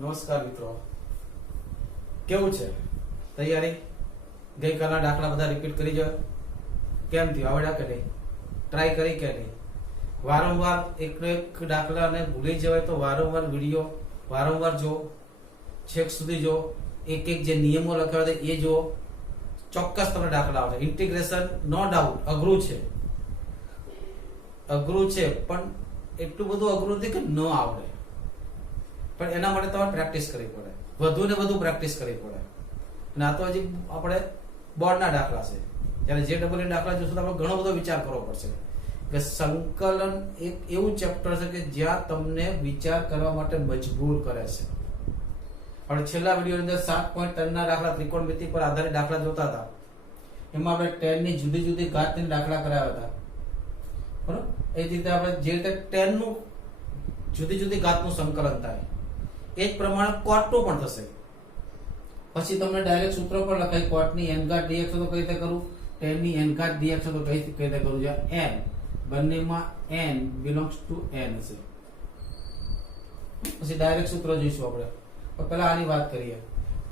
નમસ્કાર મિત્રો, કેવું છે તૈયારી? ગઈકાલના દાખલા બધા રિપીટ કરી જાવ. કેમ થયું? આવડ્યા કે નહીં? ટ્રાય કરી કે નહીં? વારંવાર એકનો એક દાખલાને ભૂલી જવાય તો વારંવાર વિડીયો વારંવાર જો, છેક સુધી જો, એક એક જે નિયમો લખાવ્યા છે એ જો, ચોક્કસ તમને દાખલા આવશે. ઇન્ટિગ્રેશન નો ડાઉટ અઘરું છે પણ એટલું બધું અઘરું નથી કે ન આવડે, પણ એના માટે તમારે પ્રેક્ટિસ કરવી પડે, વધુ ને વધુ પ્રેક્ટિસ કરવી પડે. અને આ તો હજી આપણે બોર્ડના દાખલા છે. જ્યારે જે ડબલ દાખલા જોશું તો આપણે ઘણો બધો વિચાર કરવો પડશે કે સંકલન એક એવું ચેપ્ટર છે કે જ્યાં તમને વિચાર કરવા માટે મજબૂર કરે છે. આપણે છેલ્લા વિડીયોની અંદર 7.3 ના દાખલા ત્રિકોણમિતિ પર આધારિત દાખલા જોતા હતા. એમાં આપણે 10 ની જુદી જુદી ઘાતની દાખલા કરાવ્યા હતા. બરાબર? એ રીતે આપણે જે રીતે 10 નું જુદી જુદી ઘાતનું સંકલન થાય એ જ પ્રમાણે કોટનું પણ થશે. પછી તમને ડાયરેક્ટ સૂત્ર પર લખાય કોટની n ઘાત dx તો કઈ રીતે કરું, tan ની n ઘાત dx તો કઈ રીતે કરું? જ્યાં n બંનેમાં n બિલોંગ્સ ટુ n છે. પછી ડાયરેક્ટ સૂત્ર જોઈશું આપણે. પણ પહેલા આની વાત કરીએ.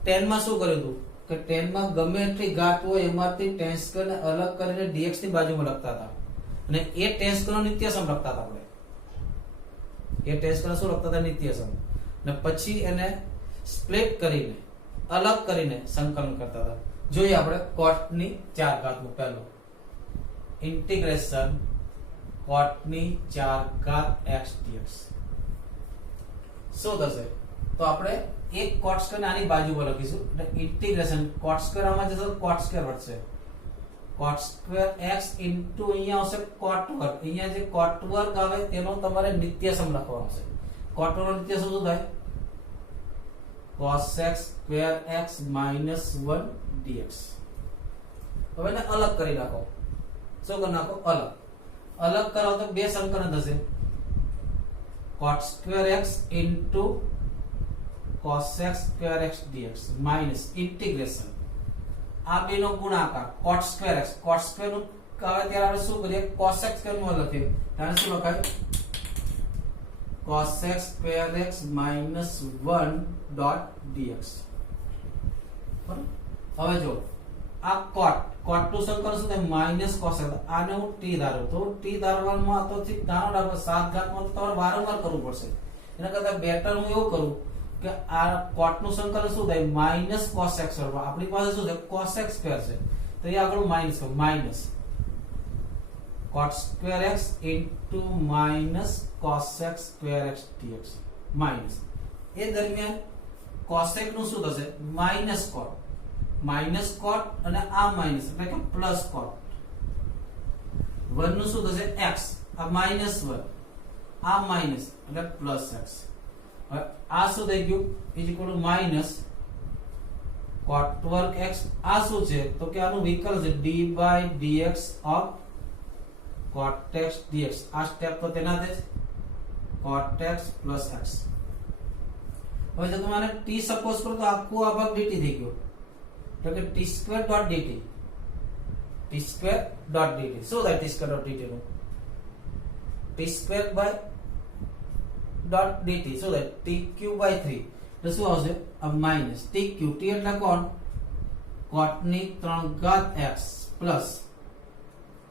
tan માં શું કર્યું હતું કે tan માં ગમે એટલી ઘાત હોય એમાંથી tan સ્ક્વેર ને અલગ કરીને dx ની બાજુમાં લખતા હતા અને એ tan સ્ક્વેર નો નિત્યસમ લખતા હતા. આપણે એ tan સ્ક્વેર શું લખતા હતા? નિત્યસમ. ને પછી એને સ્પ્લિટ કરીને અલગ કરીને સંકલન કરતા હતા. જોઈએ આપણે કોટની 4 ઘાતનું પહેલું ઇન્ટિગ્રેશન કોટની 4 ઘાત x dx શું થશે? તો આપણે એક કોટ સ્ક્વેર આની બાજુમાં લખીશું એટલે ઇન્ટિગ્રેશન કોટ સ્ક્વેર આમાં જશે તો કોટ સ્ક્વેર વધશે. કોટ સ્ક્વેર x ઇન્ટુ અહીંયા આવશે કોટ વર્ગ. અહીંયા જે કોટ વર્ગ આવે તેનો તમારે નિત્યસમ લખવાનો છે. કોટ નો નિત્યસમ શું થાય? cos x square x minus 1 dx. હવે એને અલગ કરી નાખો. શું કરી નાખો? અલગ કરો તો બે સંકલન થશે. cot square x into cos x square x dx minus integration આ બેનો ગુણાકાર cot square x. cot square નું આવે ત્યારે આપણે શું કરીએ? cos x square માં લખીએ. ત્યારે શું લખાય? cos x square x minus 1 dot dx. હવે જો આ cot નું સંકલન શું થાય? Minus cos x. આને હું t ધારું તો t ધારવામાં તો થી નાનો દાખલો 7 ઘાતમાં તો તમારે વારંવાર કરવું પડશે. એના કરતા બેટર હું એવું કરું કે આ cot નું સંકલન શું થાય? Minus cos x. આપણી પાસે શું છે? cos x સ્ક્વેર છે તો એ આગળ minus cot square x into minus cos x square x dx minus એ દરમિયાન cos x નું શું થશે? માઈનસ cot અને આ માઈનસ એટલે કે પ્લસ cot. 1 નું શું થશે? x. આ માઈનસ 1 આ માઈનસ એટલે પ્લસ x. હવે આ શું થઈ ગયું? Is equal to minus cot વર્ગ x. આ શું છે? તો કે આનું વિકલ્પ છે d by dx of cot x dx. આ સ્ટેપ તો તેના જ cot x plus x. હવે જો તમારે t સપોઝ કરો તો આખું આ ભાગ dt થઈ ગયો એટલે કે t square dot dt. શું થાય t square dot dt નું? t square by dot dt શું થાય? tq by 3 એટલે શું આવશે? આ માઈનસ tq. t એટલે કોણ? cot ની 3 ઘાત x plus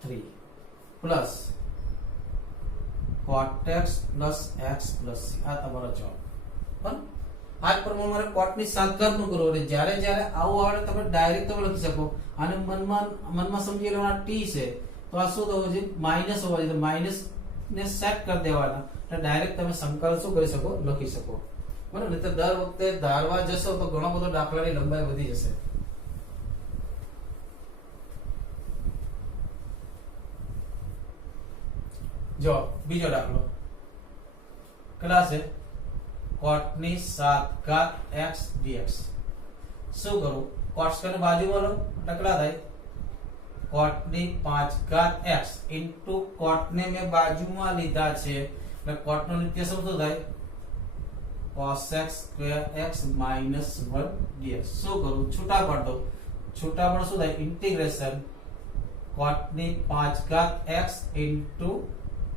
3 plus cot x plus x plus c. આ તમારો જવાબ. પણ આ જ પ્રમાણે મારે cot ની 7 ઘાત નું કરવું. એટલે જ્યારે આવું આવે તમે ડાયરેક્ટ તમે લખી શકો. આને મનમાં સમજી લેવાના t છે તો આ શું થવું છે? માઈનસ હોવા જોઈએ. માઈનસ ને સેટ કરી દેવાના એટલે ડાયરેક્ટ તમે સંકલન શું કરી શકો? લખી શકો. બરાબર ને? તો દર વખતે ધારવા જશો તો ઘણો બધો દાખલાની લંબાઈ વધી જશે. જો બીજો દાખલો કેટલા છે? cot ની 7 ઘાત x dx. શું કરું? cot સ્ક્વેર ની બાજુમાં લો એટલે કેટલા થાય? cot ની 5 ઘાત x into cot ને મેં બાજુમાં લીધા છે એટલે cot નો નિત્યસમ શું થાય? cos x square x minus 1 dx. શું કરું? છૂટા પાડ દો. છૂટા પાડ શું થાય? ઇન્ટિગ્રેશન cot ની 5 ઘાત x into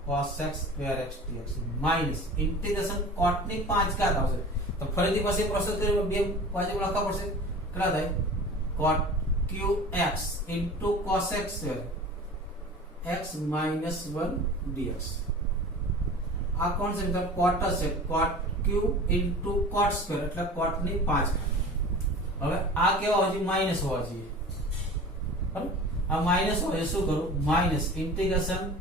cos x square x dx minus integration cot ની 5 ઘાત આવશે તો ફરીથી પાછી પ્રોસેસ કરી બે બાજુ લખવા પડશે કેટલા થાય cot qx cos x square x minus 1 dx આ કોણ છે મિત્રો cot છે cot q cot સ્ક્વેર એટલે cot ની 5 હવે આ કેવા હોવા જોઈએ માઈનસ હોવા જોઈએ બરાબર આ માઈનસ હોય શું કરું માઈનસ ઇન્ટિગ્રેશન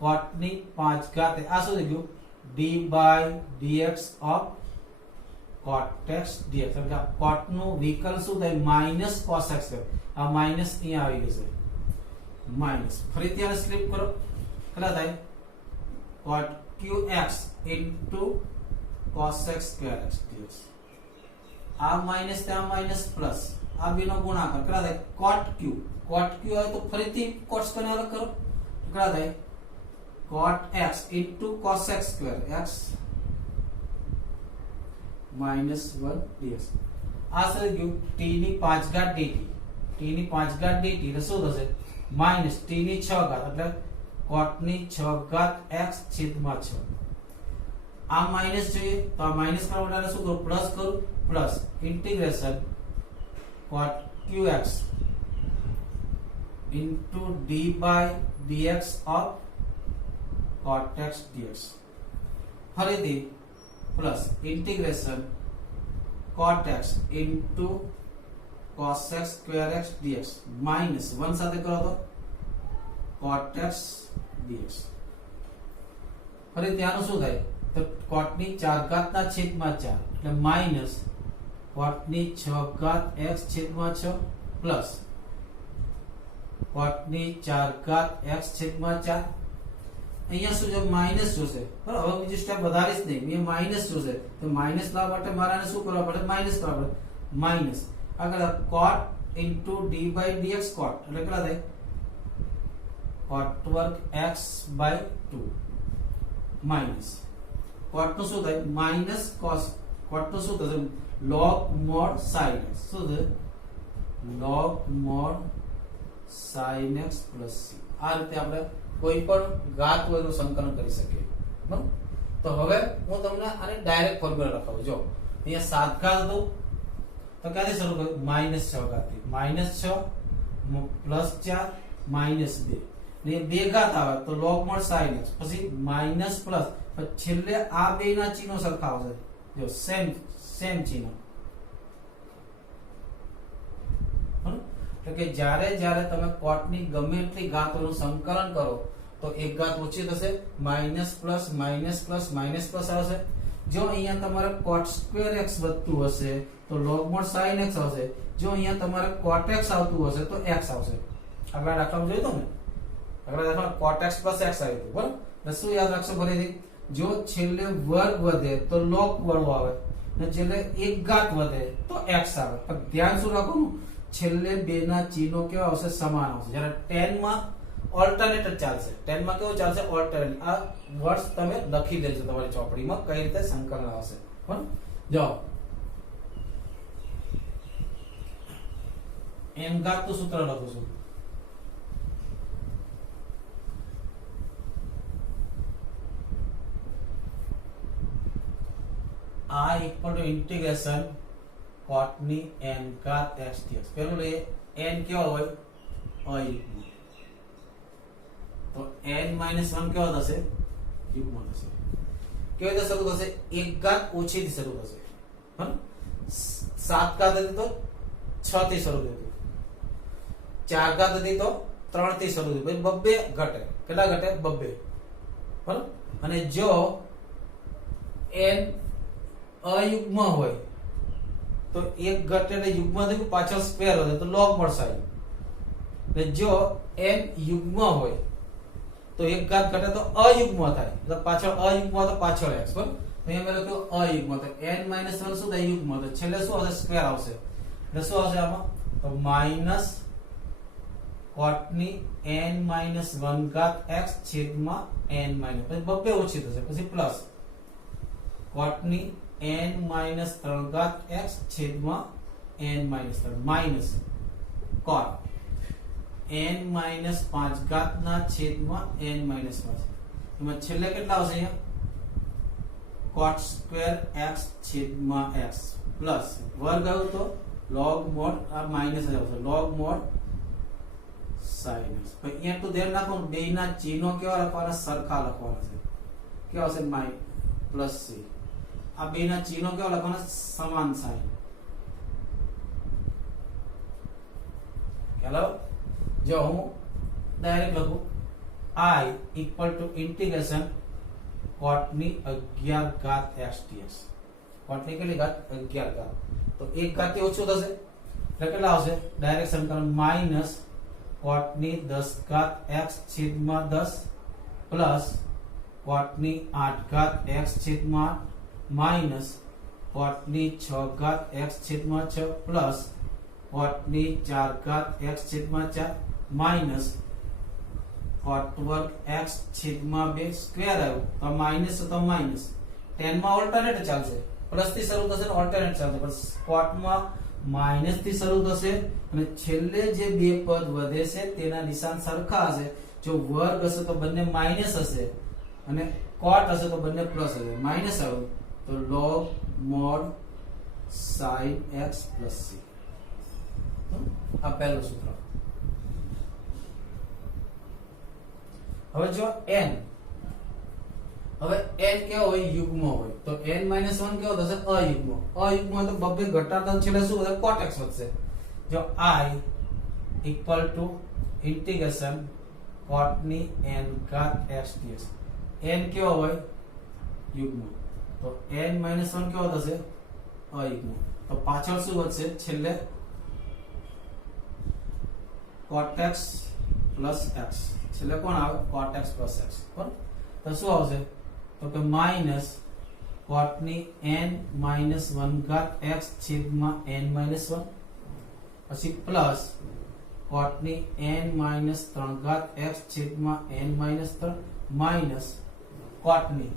cot ની 5 ઘાત આ શું થઈ ગયું d by dx of cot x dx એટલે cot નું વિકલ્પ શું થાય માઈનસ cos x સ્ક્વેર આ માઈનસ અહીંયા આવી ગયું છે માઈનસ ફરીથી આને સ્લીપ કરો કેટલા થાય cot qx cos x square x dx આ માઈનસ ત્યાં માઈનસ પ્લસ આ બેનો ગુણાકાર કેટલા થાય cot q હોય તો ફરીથી cos સ્ક્વેર અલગ કરો કેટલા થાય cot x cos x square x minus 1 dx આ થઈ ગયું t ની 5 ઘાત dt t ની 5 ઘાત dt એટલે શું થશે માઈનસ t ની 6 ઘાત એટલે cot ની 6 ઘાત x છેદમાં 6 આ માઈનસ જોઈએ તો આ માઈનસ કરવા માટે શું કરું પ્લસ કરું plus integration cot qx d by dx of cot x dx ફરીથી plus integration cot x cos x square x dx minus 1 સાથે કરો તો cot x dx ફરી ત્યાંનું શું થાય તો cot ની 4 ઘાત ના છેદમાં 4 એટલે માઈનસ cot ની 6 ઘાત x છેદમાં 6 પ્લસ cot ની 4 ઘાત x છેદમાં 4 અહીંયા શું છે માઈનસ જોશે બરાબર હવે બીજું સ્ટેપ વધારીશ નહીં મેં માઈનસ જોશે તો માઈનસ લાવવા માટે મારાને શું કરવા પડે માઈનસ કરવા પડે માઈનસ આગળ cot d by dx cot એટલે કેટલા થાય cot વર્ગ x by 2 માઈનસ cot નું શું થાય માઈનસ cos cot નું શું થશે log mod sin x શું થશે log mod sin x plus c આ રીતે આપણે કોઈ પણ ઘાત હોય તો સંકલન કરી શકીએ બરાબર તો હવે હું તમને આને ડાયરેક્ટ ફોર્મ્યુલા લખાવું જો અહીંયા 7 ઘાત હતું તો ક્યાંથી શરૂ કરું -6 ઘાત થી -6 +4 -2 ને 2 ઘાત આવે તો log mod sin x પછી માઈનસ પ્લસ પછી છેલ્લે આ બેના ચિહ્નો સરખા આવશે જો સેમ ચિહ્ન એટલે કે જ્યારે તમે cot ની ગમે એટલી ઘાતોનું સંકલન કરો તો એક ઘાત ઓછી થશે માઈનસ પ્લસ આવશે જો અહીંયા તમારે cot square x વધતું હશે તો log mod sin x આવશે જો અહીંયા તમારે cot x આવતું હશે તો x આવશે આગળ દાખલામાં જોયું તો ને આગળ દાખલામાં cot x plus x આવ્યું હતું બરાબર એટલે શું યાદ રાખશો ફરીથી જો છેલ્લે વર્ગ વધે તો log વાળું આવે અને છેલ્લે એક ઘાત વધે તો x આવે પણ ધ્યાન શું રાખવાનું છેલ્લે બે ના ચિહ્નો કેવા આવશે સમાન આવશે જ્યારે 10 માં ઓલ્ટરનેટર ચાલશે 10 માં કેવું ચાલશે ઓલ્ટરનેટ આ વર્ડ્સ તમે લખી દેજો તમારી ચોપડીમાં કઈ રીતે સંકલન આવશે બરાબર જો n ઘાત નું સૂત્ર લખું છું આ ઇક્વલ ટુ ઇન્ટિગ્રેશન cot ની n ઘાત x dx પેલું લઈએ n કેવો હોય અયુગ્મ તો n - 1 કેવો થશે યુગ્મ થશે કેવી રીતે શરૂ થશે એક ઘાત ઓછી થી શરૂ થશે બરાબર 7 ઘાત હતી તો 6 થી શરૂ થતી 4 ઘાત હતી તો 3 થી શરૂ થતી પછી બબ્બે ઘટે કેટલા ઘટે બબ્બે બરાબર અને જો n અયુગ્મ હોય તો એક ઘટ એટલે યુગ્મ થયું પાછળ સ્ક્વેર વધે તો log mod sin એટલે જો n યુગ્મ હોય તો એક ઘાત ઘટે તો અયુગ્મ થાય એટલે પાછળ અયુગ્મ તો પાછળ x બરાબર અહીંયા મેં લખ્યું અયુગ્મ તો n - 1 શું થાય યુગ્મ તો છેલ્લે શું આવશે સ્ક્વેર આવશે એટલે શું આવશે આમાં તો માઈનસ cot ની n - 1 ઘાત x છેદમાં n - પછી બબ્બે ઓછી થશે પછી પ્લસ cot ની n - 3 ઘાત x છેદમાં n - 3 માઈનસ cot n - 5 ઘાત ના છેદમાં n - 5 એમાં છેલ્લે કેટલા આવશે અહીંયા cot સ્ક્વેર x છેદમાં x પ્લસ વર્ગ આવ્યો તો log mod આ માઈનસ આવશે log mod sin x. ભાઈ અહીંયા તો ધ્યાન રાખો બેયના ચિહ્નો કેવા લખવાના સરખા લખવાના છે. કેવા હશે માઈ પ્લસ c. આ બેયના ચિહ્નો કેવા લખવાના સમાન સાઇન. હેલો જો હું ડાયરેક્ટ લખું I equal to integration cot ની 11 ઘાત x dx. cot ની કેટલી ઘાત 11 ઘાત. તો 1 ઘાત થી ઓછું થશે એટલે કેટલા આવશે ડાયરેક્ટ સમીકરણ માઈનસ cot ની 10 ઘાત x છેદમાં 10 પ્લસ cot ની 8 ઘાત x છેદમાં 8 માઈનસ cot ની 6 ઘાત x છેદમાં 6 પ્લસ cot ની 4 ઘાત x છેદમાં 4 માઈનસ cot વર્ગ x છેદમાં 2 સ્ક્વેર આવ્યો તો માઈનસ તો માઈનસ 10 માં ઓલ્ટરનેટ ચાલશે પ્લસ થી શરૂ થશે ને ઓલ્ટરનેટ ચાલશે પણ cot માં માઈનસ થી શરૂ થશે અને છેલ્લે જે બે પદ વધે છે તેના નિશાન સરખા હશે. જો વર્ગ હશે તો બંને માઈનસ હશે અને cot હશે તો બંને પ્લસ હશે. માઈનસ આવ્યો તો log mod sin x plus c. આ પહેલું સૂત્ર. હવે જો n હવે n કેવો હોય યુગ્મ હોય તો n - 1 કેવો થશે અયુગ્મ. અયુગ્મ તો બબ્બે ઘટાડતા છેલ્લે શું વધે cot x વધશે. જો I equal to integration cot ની n ઘાત x dx. n કેવો હોય યુગ્મ તો n - 1 કેવો થશે અયુગ્મ. તો પાછળ શું વધશે છેલ્લે cot x plus x. છેલ્લે કોણ આવે cot x plus x. બરાબર તો શું આવશે તો કે માઈનસ cot ની n - 1 ઘાત x છેદમાં n - 1 પછી પ્લસ cot ની n - 3 ઘાત x છેદમાં n - 3 માઈનસ cot ની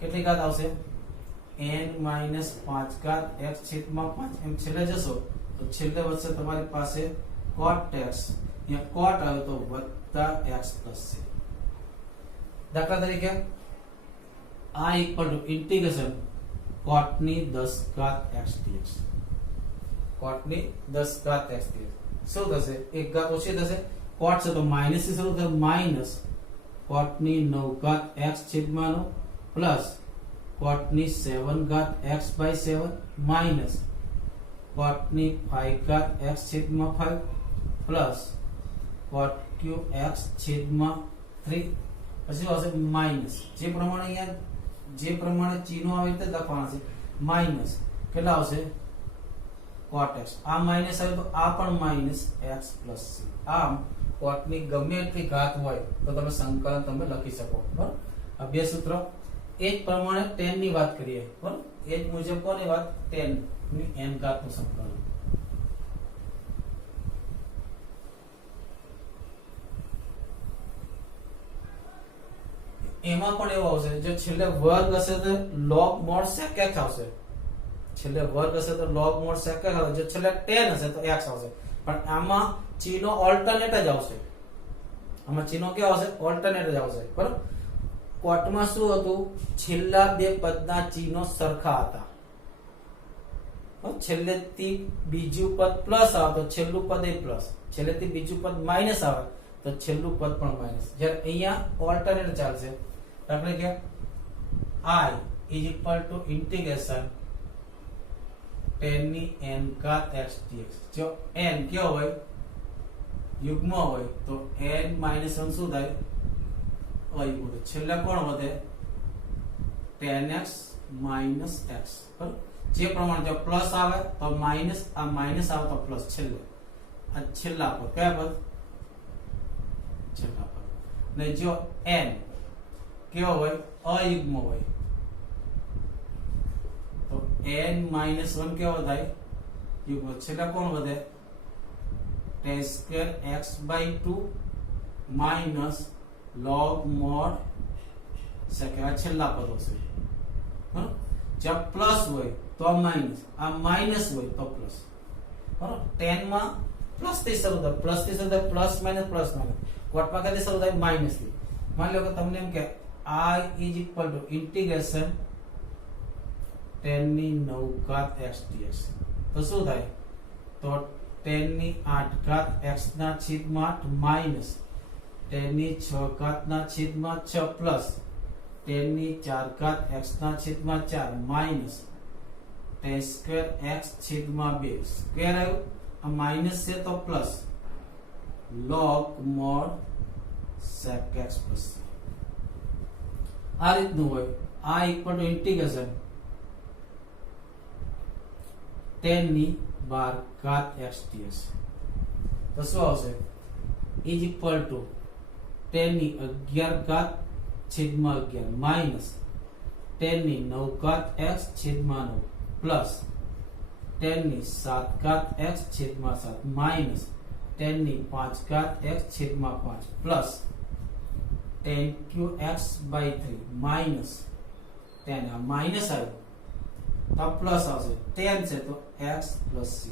કેટલી ઘાત આવશે n - 5 ઘાત x છેદમાં 5 એમ છેલ્લે જશો તો છેલ્લે વધશે તમારી પાસે cot x. અહીંયા cot આવે તો વત્તા x પ્લસ c. દાખલા તરીકે I equal to integration cot ની 10 ઘાત x dx. cot ની 10 ઘાત x dx શું થશે એક ઘાત ઓછી થશે cot છે તો માઈનસ થી શરૂ થાય માઈનસ cot ની 9 ઘાત x છેદમાં 9 પ્લસ cot ની 7 ઘાત x by 7 માઈનસ cot ની 5 ઘાત x છેદમાં 5 પ્લસ cot cube x છેદમાં 3 પછી આવશે માઈનસ જે પ્રમાણે અહીંયા જે પ્રમાણે ચિહ્નો આવે તે લખવાના છે માઈનસ કેટલા આવશે cot x. આ માઈનસ આવે તો આ પણ માઈનસ x plus c. આમ cot ની ગમે એટલી ઘાત હોય તો તમે સંકલન તમે લખી શકો. બરાબર આ બે સૂત્ર એ જ પ્રમાણે tan ની વાત કરીએ. બરાબર એ જ મુજબ કોની વાત tan ની n ઘાત નું સંકલન. એમાં પણ એવો આવશે જો છેલ્લે વર્ગ હશે તો log mod sec x આવશે. છેલ્લે વર્ગ હશે તો log mod sec x આવશે. જો છેલ્લે tan હશે તો x આવશે. પણ આમાં ચિહ્નો ઓલ્ટરનેટ જ આવશે. આમાં ચિહ્નો કેવા આવશે ઓલ્ટરનેટ જ આવશે. બરાબર cot માં શું હતું છેલ્લા બે પદના ચિહ્નો સરખા હતા. છેલ્લેથી બીજું પદ પ્લસ આવે તો છેલ્લું પદ એ પ્લસ. છેલ્લેથી બીજું પદ માઈનસ આવે તો છેલ્લું પદ પણ માઈનસ. જ્યારે અહીંયા ઓલ્ટરનેટ ચાલશે આપણે કે I is equal to integration tan ની n ઘાત x dx. જો n કેવો હોય યુગ્મ હોય તો n - 1 શું થાય અયુગ્મ. છેલ્લે કોણ વધે tan x minus x. બરાબર જે પ્રમાણે જો પ્લસ આવે તો માઈનસ આ માઈનસ આવે તો પ્લસ છેલ્લે આ છેલ્લા પદ કયા પદ છેલ્લા પદ. ને જો n કેવો હોય અયુગ્મ હોય તો n - 1 કેવો થાય યુગ્મ. છેલ્લે કોણ વધે tan square x by 2 minus log mod sec. આ છેલ્લા પદો છે. બરાબર જ્યાં પ્લસ હોય તો માઈનસ આ માઈનસ હોય તો પ્લસ. બરાબર 10 માં પ્લસ થી શરૂ થાય પ્લસ થી શરૂ થાય plus minus plus minus. cot માં કદી શરૂ થાય માઈનસ થી. માની લો કે તમને એમ કે I is equal to integration 10 ની 9 ઘાત x dx તો શું થાય તો 10 ની 8 ઘાત x ના છેદમાં 8 માઈનસ 10 ની 6 ઘાત ના છેદમાં 6 પ્લસ 10 ની 4 ઘાત x ના છેદમાં 4 માઈનસ 10 સ્ક્વેર x છેદમાં 2 સ્ક્વેર આવ્યું આ માઈનસ છે તો plus log mod sec x plus આ રીતનું હોય આ ઇક્વલ ટુ ઇન્ટિગ્રેશન 10 ની 12 ઘાત x dx તો શું આવશે ઇઝ ઇક્વલ ટુ 10 ની 11 ઘાત છેદમાં 11 માઈનસ 10 ની 9 ઘાત x છેદમાં 9 પ્લસ 10 ની 7 ઘાત x છેદમાં 7 માઈનસ 10 ની 5 ઘાત x છેદમાં 5 પ્લસ 10 qx by 3 માઈનસ 10 આ માઈનસ આવ્યું તો પ્લસ આવશે 10 છે તો x plus c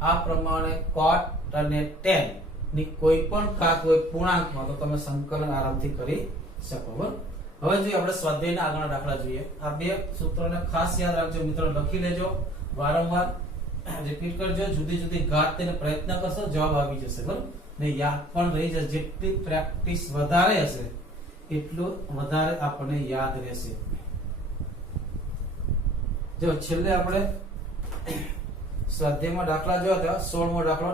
આ પ્રમાણે cot અને tan ની કોઈ પણ ઘાત હોય પૂર્ણાંકમાં તો તમે સંકલન આરામથી કરી શકો બરાબર હવે જોઈએ આપણે સ્વાધ્યાયના આગળના દાખલા જોઈએ આ બે સૂત્રોને ખાસ યાદ રાખજો મિત્રો લખી લેજો વારંવાર રિપીટ કરજો જુદી જુદી ઘાત તેને પ્રયત્ન કરશો જવાબ આવી જશે બરાબર ને યાદ પણ રહી જશે જેટલી પ્રેક્ટિસ વધારે હશે એટલું વધારે આપણને યાદ રહેશે જો છેલ્લે આપણે સ્વાધ્યાયમાં દાખલા જોયા હતા 16મો દાખલો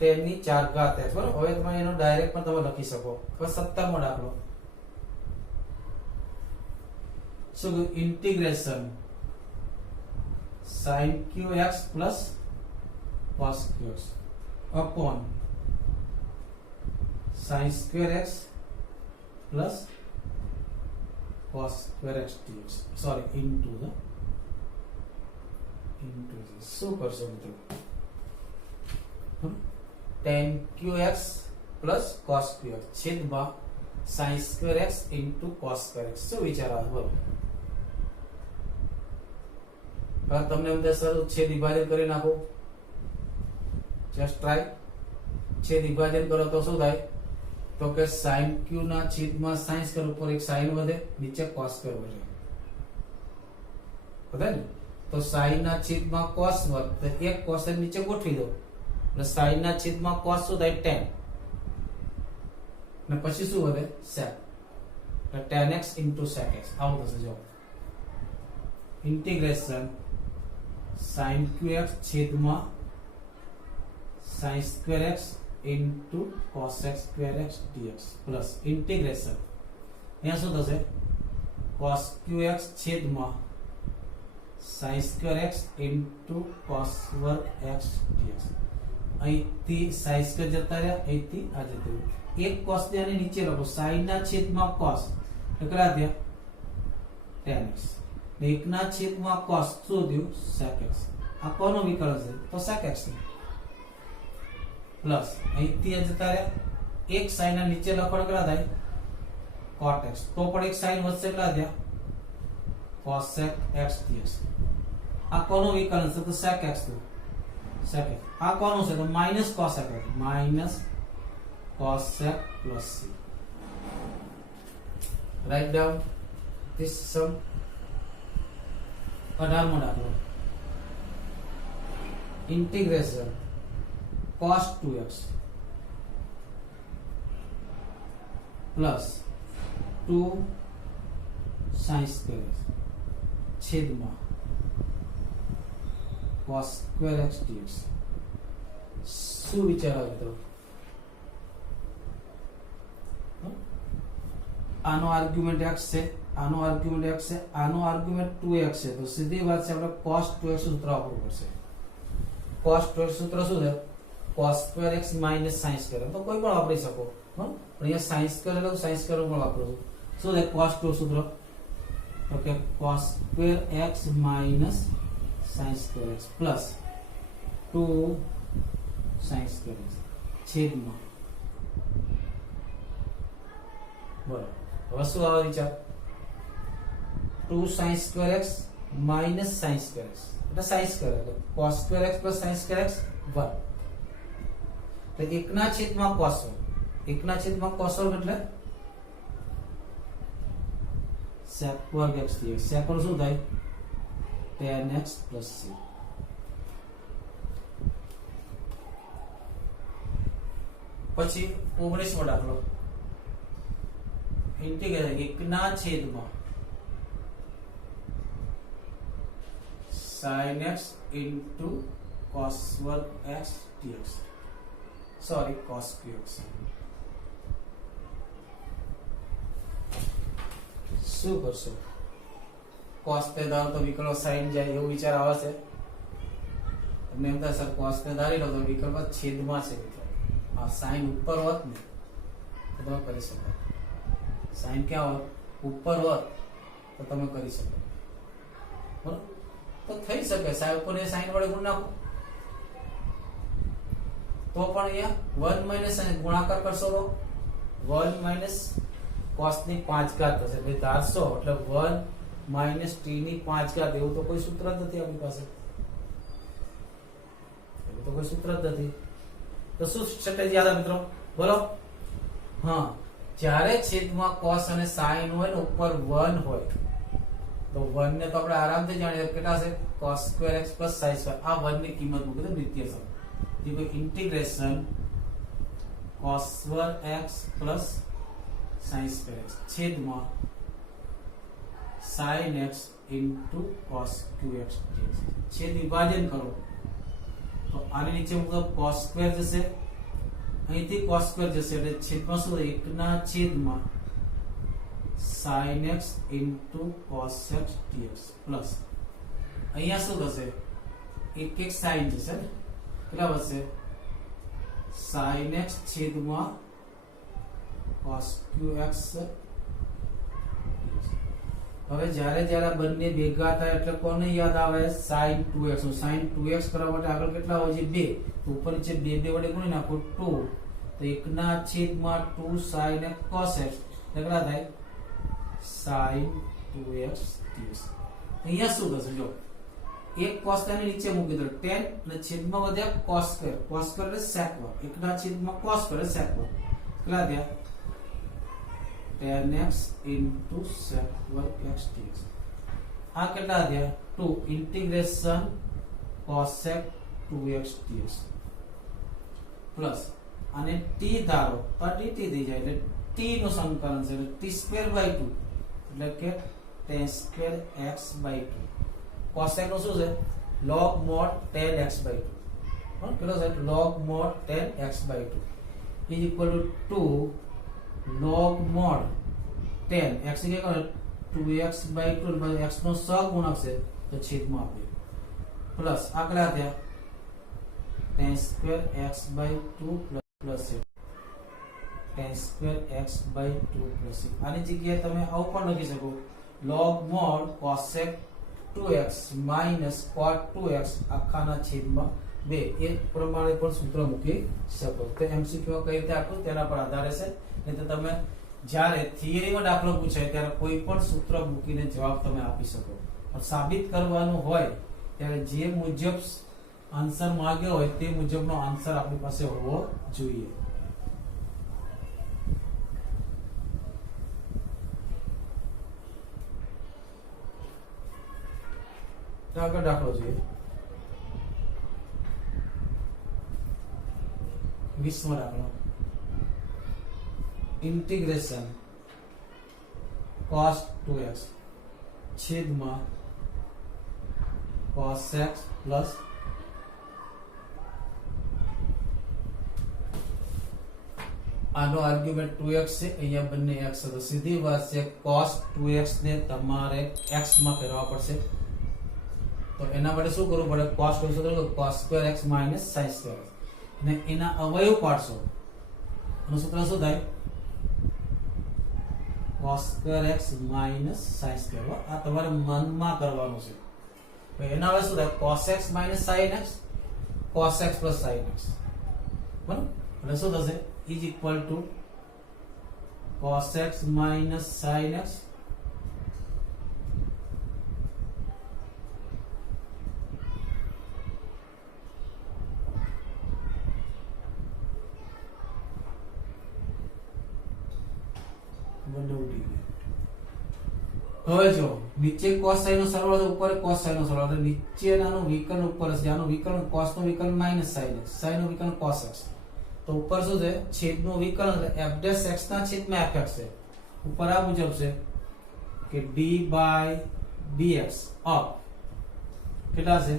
10 ની 4 ઘાત x બરાબર હવે તમે એનો ડાયરેક્ટ પણ તમે લખી શકો હવે 17મો દાખલો શું integration sin qx plus cos qx upon sin square x plus cos square x dx sorry into the શું કરશો મિત્રો tan qx plus cos qx છેદમાં sin square x into cos square x શું વિચાર આવે બોલો હવે તમને એમ થશે છેદ વિભાજન કરી નાખો જસ્ટ ટ્રાય છેદ વિભાજન કરો તો શું થાય તો કે sin q ના છેદમાં sin સ્ક્વેર ઉપર એક sin વધે નીચે cos સ્ક્વેર વધે બરાબર ને તો sin ના છેદમાં cos વધે તો એક cos નીચે ગોઠવી દો એટલે sin ના છેદમાં cos શું થાય tan ને પછી શું વધે sec એટલે tan x sec x આવું થશે જો ઇન્ટિગ્રેશન sin qx છેદમાં sin square x into cos x square x dx plus integration અહીંયા શું થશે cos qx છેદમાં sin square x into cos વર્ગ x dx અહીંથી sin square જતા રહ્યા અહીંથી આ જતું એક cos ને આને નીચે લખો sin ના છેદમાં cos કેટલા થયા tan x એક ના છેદમાં cos શું થયું sec x આ કોનો વિકલ્પ છે તો sec x પ્લસ અહીંથી આ જતા રહ્યા એક sin ના નીચે લખો કેટલા થાય cot x તો પણ એક sin વધશે કેટલા થયા cosec x dx આ કોનો વિકલ્પ છે તો sec x sec x આ કોનો છે તો minus cosec x minus cosec plus c write down this sum 18મો દાખલો integration cos 2x plus 2 sin square x છેદમાં cos square x dx શું વિચાર આવે તો આનો આર્ગ્યુમેન્ટ x છે આનો આર્ગ્યુમેન્ટ x છે આનો આર્ગ્યુમેન્ટ 2x છે તો સીધી વાત છે આપણે cos 2x સૂત્ર વાપરવું પડશે cos 2x સૂત્ર શું છે cos square x minus sin square તો કોઈ પણ વાપરી શકો બરાબર પણ અહીંયા sin square એટલે sin square પણ વાપરું શું છે cos 2 સૂત્ર okay cos square x minus sin square x plus 2 sin square x છેદમાં બરાબર હવે શું આવે વિચાર 2 sin square x minus sin square x એટલે sin square એટલે cos square x plus sin square x 1 તો એકના છેદમાં cos વર્ગ એટલે sec વર્ગ x dx sec વર્ગ શું થાય tan x plus c. પછી 19મો દાખલો ઇન્ટિગ્રલ 1 છેદમાં sin x into cos वर्ग x dx, sorry cos qx. શું કરશો? cos ને ધારો તો વિકલ્પ sin જાય એવો વિચાર આવે છે તમને? એમ થાય સર cos ને ધારી લો તો વિકલ્પ છેદમાં છે, આ sin ઉપર હોત ને તો તમે કરી શકો. sin ક્યાં હોત? ઉપર હોત તો તમે કરી શકો. બરાબર? તો થઈ શકે sin ઉપર ને sin વડે ગુણ નાખો તો પણ અહીંયા 1 માઈનસ sin ગુણાકાર કરશો તો 1 માઈનસ cos ની 5 ઘાત થશે. એટલે ધારશો એટલે 1 માઈનસ t ની 5 ઘાત, એવું તો કોઈ સૂત્ર જ નથી આપણી પાસે, એવું તો કોઈ સૂત્ર જ નથી. તો શું સ્ટ્રેટેજી યાદ મિત્રો બોલો? હા, જ્યારે છેદમાં cos અને sin હોય ને ઉપર 1 હોય તો 1 ને તો આપણે આરામથી જાણીએ કેટલા છે? cos square x plus sin square. આ 1 ની કિંમત મૂકી દો નિત્ય સમ. જે કોઈ integration cos square x plus sin square x છેદમાં sin x into cos qx dx. છેદ વિભાજન કરો તો આની નીચે મૂકો cos સ્ક્વેર જશે, અહીંથી cos સ્ક્વેર જશે એટલે છેદમાં શું? 1 છેદમાં sin x into cos x dx plus અહીંયા શું થશે? એક sin જશે ને, કેટલા વધશે? sin x છેદમાં cos qx. હવે જ્યારે જ્યારે બંને ભેગા થાય એટલે કોને યાદ આવે? sin 2x. sin 2x કરવા માટે આગળ કેટલા હોય છે? 2. તો ઉપર નીચે 2 વડે ગુણી નાખો 2 તો 1 છેદમાં 2 sin x cos x કેટલા થાય? sin 2x dx. અહીંયા શું થશે? જો એક cos ને નીચે મૂકી દો tan અને છેદમાં વધ્યા cos સ્ક્વેર. cos સ્ક્વેર એટલે sec વર્ગ. 1 છેદમાં cos સ્ક્વેર એટલે sec વર્ગ. કેટલા થયા? tan x into sec વર્ગ x dx. આ કેટલા થયા? 2 integration cosec 2x dx plus અને t ધારો તો dt થઈ જાય એટલે t નું સંકલન છે એટલે t સ્ક્વેર બાય 2 એટલે કે tan square x by 2. cosec નું શું છે? log mod tan x by 2. કેટલો છે? log mod tan x by 2 is equal to 2 log mod tan x કે 2x બાય 2 એટલે x નો સહગુણક છે તો છેદમાં આપે પ્લસ આકડા થયા tan square x by 2 plus tan square x by 2 plus. આની જગ્યાએ તમે આવું પણ લખી શકો log mod cosec 2x minus cot 2x આખાના છેદમાં 2. એ પ્રમાણે પણ સૂત્ર મૂકી શકો. તો એમસીક્યુ કઈ રીતે આપવું તેના પર આધાર રહેશે. એટલે તમે જ્યારે થિયરીમાં દાખલો પૂછાય ત્યારે કોઈ પણ સૂત્ર મૂકીને જવાબ તમે આપી શકો. પણ સાબિત કરવાનું હોય ત્યારે જે મુજબ આન્સર માંગ્યો હોય તે મુજબનો આન્સર આપણી પાસે હોવો જોઈએ. તો આગળ દાખલો જોઈએ 20મો દાખલો ઇન્ટિગ્રેશન cos 2x છેદમાં cos x પ્લસ આનો આર્ગ્યુમેન્ટ 2x છે, અહીંયા બંને x છે તો સીધી વાત છે cos 2x ને તમારે x માં ફેરવવા પડશે. તો એના માટે શું કરવું પડે? cos 2x એટલે cos square x minus sin square x ને એના અવયવ પાડશો. એનું સૂત્ર શું થાય? cos square x minus sin square. આ તમારે મનમાં કરવાનું છે. તો એના હવે શું થાય? cos x minus sin x cos x plus sin x. બરાબર? એટલે શું થશે? is equal to cos x minus sin x હવે જો નીચે cos sin નો સરવાળો છે, ઉપર cos sin નો સરવાળો, એટલે નીચેનાનું વિકર્ણ ઉપર છે, આનું વિકર્ણ cos નું વિકર્ણ માઈનસ sin x, sin નું વિકર્ણ cos x, તો ઉપર શું છે છેદનું વિકર્ણ એટલે f dash x ના છેદમાં fx છે, ઉપર આ મુજબ છે કે d by dx ઓફ કેટલા છે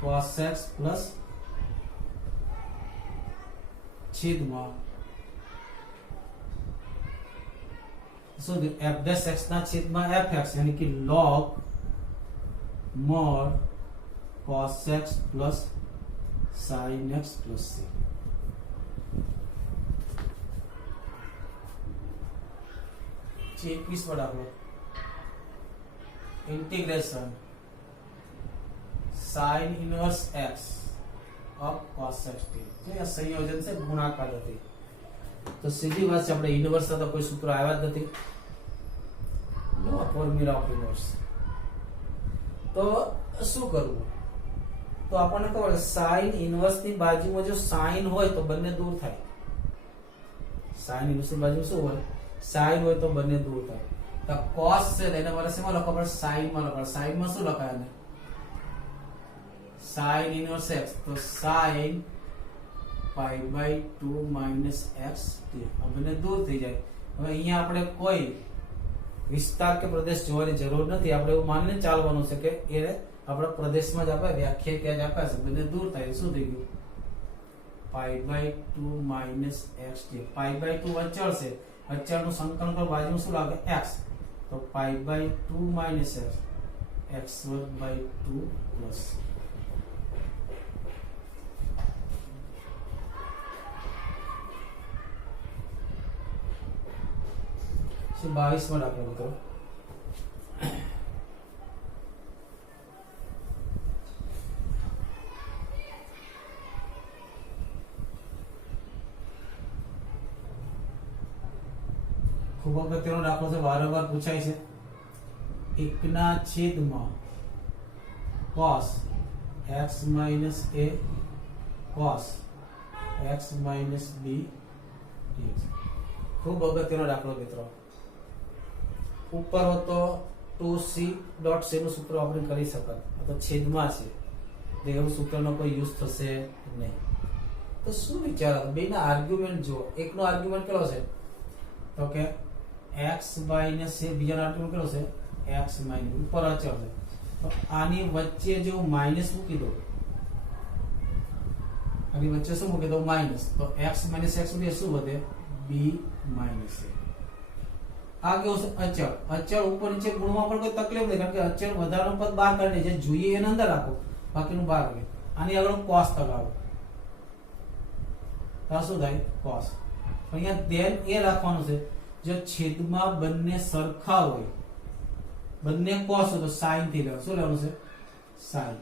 cos x પ્લસ છેદમાં શું છે f dash x ના છેદમાં fx यानी कि log mod cos x plus sin x plus c। જે 21 માં દાખલો integration sin inverse x of cos x t જે આ સંયોજન છે ગુણાકાર હતી, તો સીધી વાત છે આપણે ઇનવર્સ તો કોઈ સૂત્ર આવ્યા જ નથી, નો ફોર્મ્યુલા ઓફ ઇનવર્સ, તો શું કરવું, તો આપણને ખબર છે sin ઇનવર્સ ની બાજુમાં જો sin હોય તો બંને દૂર થાય, sin ઇનવર્સ ની બાજુમાં શું હોય sin હોય તો બંને દૂર થાય, તો cos છે એને મારે શેમાં લખવા પડે sin માં લખવા, sin માં શું લખાય ને sin ઇનવર્સ x, તો sin pi by 2 minus x t આ બંને દૂર થઈ જાય। હવે અહીંયા આપણે કોઈ વિસ્તાર કે પ્રદેશ જોવાની જરૂર નથી, આપણે એવું માનીને ચાલવાનું છે કે એ આપણા પ્રદેશમાં જ આપણે વ્યાખ્યા ત્યાં જ આપ્યા છે, બંને દૂર થાય, શું થઈ ગયું pi by 2 minus x t, pi by 2 અચળ છે, અચળનું સંકલન કરો બાજુમાં શું લાગે x, તો pi by 2 minus x, x વર્ગ by 2 plus 22 માં દાખલો મિત્રો, ખૂબ અગત્યનો દાખલો છે, વારંવાર પૂછાય છે, એકના છેદમાં cos x minus a cos x minus b dx, ખૂબ અગત્યનો દાખલો મિત્રો, ઉપર હતો 2c ડોટ c નું સૂત્ર આપણે કરી શકત, તો છેદમાં છે તો એવું સૂત્રનો કોઈ યુઝ થશે નહીં, તો શું વિચારો બેના આર્ગ્યુમેન્ટ જો, એકનો આર્ગ્યુમેન્ટ કેટલો છે તો કે x minus a, બીજાનો આર્ગ્યુમેન્ટ કેટલો છે x minus, ઉપર અચળ છે, તો આની વચ્ચે જો માઈનસ મૂકી દો, આની વચ્ચે શું મૂકી દો માઈનસ, તો x minus x સુધી શું વધે b minus a, આ કેવું છે અચળ, અચળ ઉપર નીચે ગુણમાં પણ કોઈ તકલીફ નહીં, કારણ કે અચળ વધારાનું પદ બહાર કાઢી જે જોઈએ એને અંદર રાખો, બાકીનું બહાર રાખો, આની આગળ cos લગાવો તો શું થાય cos, અહીંયા ધ્યાન એ રાખવાનું છે જો છેદમાં બંને સરખા હોય, બંને cos હોય તો sin થી લેવાનું, શું લેવાનું છે sin,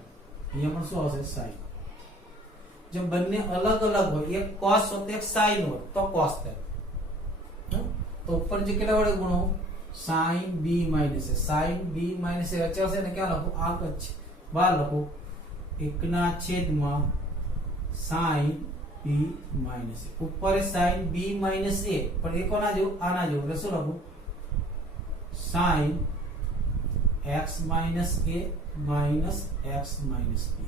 અહીંયા પણ શું આવશે sin, જો બંને અલગ અલગ હોય, એક cos હોય એક sin હોય તો cos થાય, તો ઉપર જે કેટલા વડે ગુણો sin b minus a, sin b minus a અચળ છે ને ક્યાં લખું આ જ છે બહાર લખું, એકના છેદમાં sin b minus a, ઉપર sin b minus a પણ એ કોના જેવું આના જેવું, એટલે શું લખું sin x minus a minus x minus b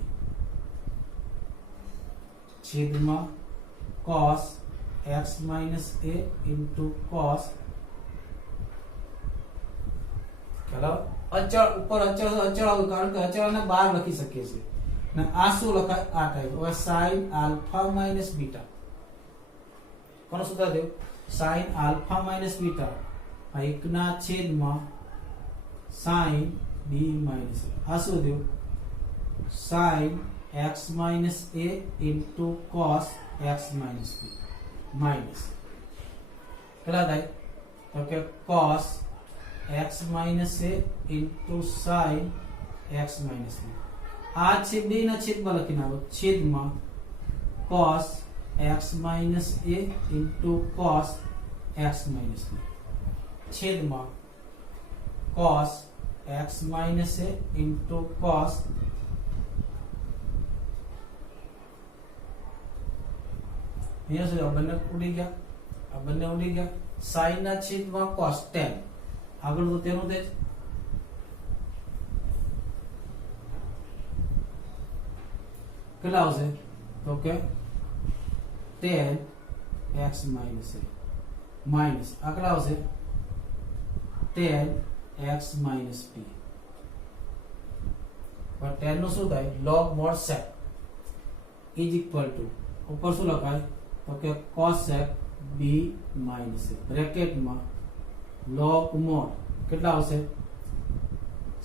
છેદમાં cos x minus a into cos, ચલો અચળ ઉપર અચળ અચળ આવ્યું કારણ કે અચળને બહાર લખી શકીએ છીએ, ને આ શું લખાય આ થાય, હવે sin alpha minus beta, કોનો સૂત્ર થયું sin alpha minus beta, આ એકના છેદમાં sin b minus a, આ શું થયું sin x minus a into cos x minus b minus કેટલા થાય તો કે cos x minus a into sin x minus b, આ છે બે ના છેદમાં લખી નાખો, છેદમાં cos x minus a into cos x minus b, છેદમાં cos x minus a into cos અહીંયા સુધી બંને ઉડી ગયા, આ બંને ઉડી ગયા, sin ના છેદમાં cos tan, આગળ તો તેનું તે કેટલા આવશે તો કે tan x minus a minus આ કેટલા આવશે tan x minus b पर tan નું શું થાય log mod sec is equal to ઉપર શું લખાય તો કે cos sec b minus a bracket માં log mod કેટલા આવશે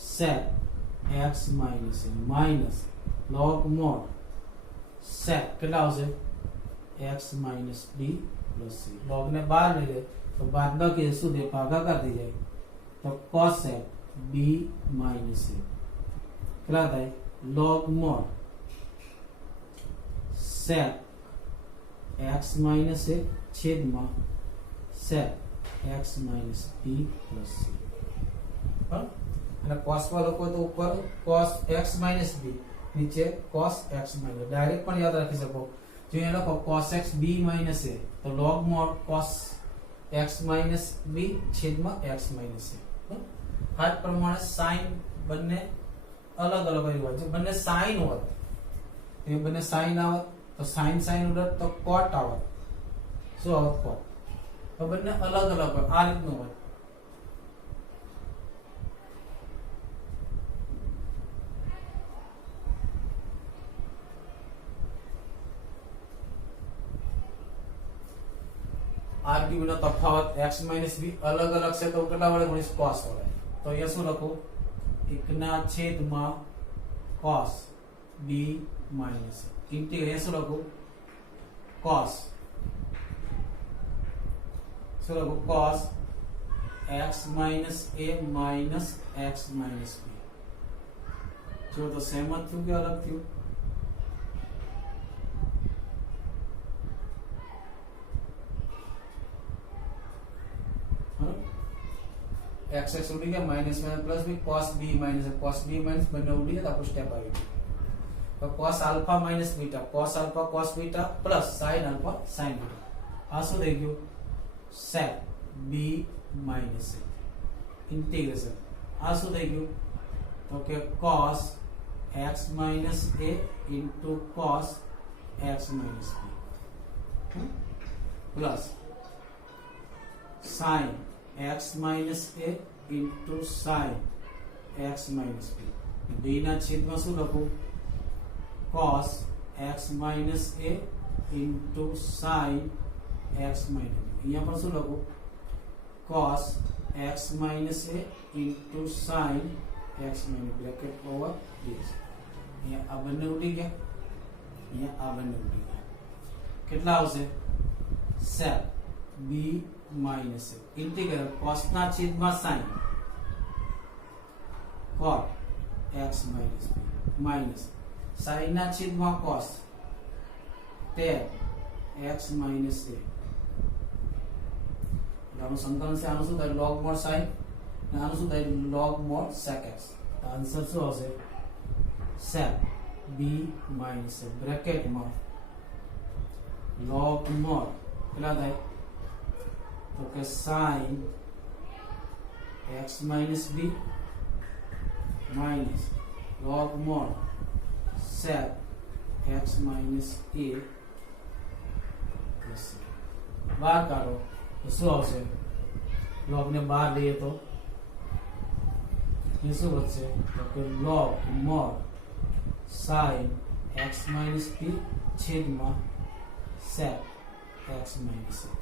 sec x minus a minus log mod sec કેટલા આવશે x minus b plus c log ને બહાર લઈ લે તો બાદબાકી શું દે ભાગાકાર થઈ જાય તો cos sec b minus a કેટલા થાય log mod sec x minus a છેદમાં sec x minus b plus c અને cos માં લખો તો ઉપર cos x minus b નીચે cos x minus ડાયરેક્ટ પણ યાદ રાખી શકો જો એ લખો cos x b minus a તો log mod cos x minus b છેદમાં x minus a આ જ પ્રમાણે sin બંને अलग अलग હોય છે બંને sin હોત એ બંને sin આવત તો sin sin ઉડત તો cot આવત શું આવત cot તો બંને અલગ અલગ હોય આ રીતનું હોય आर्ग्यू નો તફાવત x b अलग अलग છે તો કેટલા વડે ગુણીશ cos વડે તો અહીંયા શું લખું 1 છેદમાં cos b minus इंटीग्रल શું લખું cos શું લખું cos x minus a minus x minus b જો તો સેમ જ થયું કે અલગ થયું x x उड़ी गया माइनस में प्लस भी cos b minus બંને ઉડી ગયા તો સ્ટેપ આવી ગયું તો cos alpha minus beta cos beta plus sin alpha sin beta આ શું થઈ ગયું sec b minus a integration આ શું થઈ ગયું તો કે cos x minus a into cos x minus b plus sin x minus a into sin x minus b b ના છેદમાં શું લખું cos x minus a into sin x minus b અહીંયા પણ શું લખું cos x minus a into sin x minus bracket over this અહીંયા આ બંને ઉડી ગયા અહીંયા આ બંને ઉડી ગયા કેટલા આવશે sec b minus integral cos ના છેદમાં sin cot x minus b minus sin ના છેદમાં cos tan x minus a આનું સંકલન છે આનું શું થાય log mod sin અને આનું શું થાય log mod sec x answer શું આવશે sec b minus બ્રેકેટ માં log mod કેટલા થાય तो के sin x minus b minus log mod sec x minus a plus बाहर काढो तो શું આવશે log ને બહાર લઈએ તો ये શું બચશે તો કે log mod sin x minus b છેદમાં sec x minus a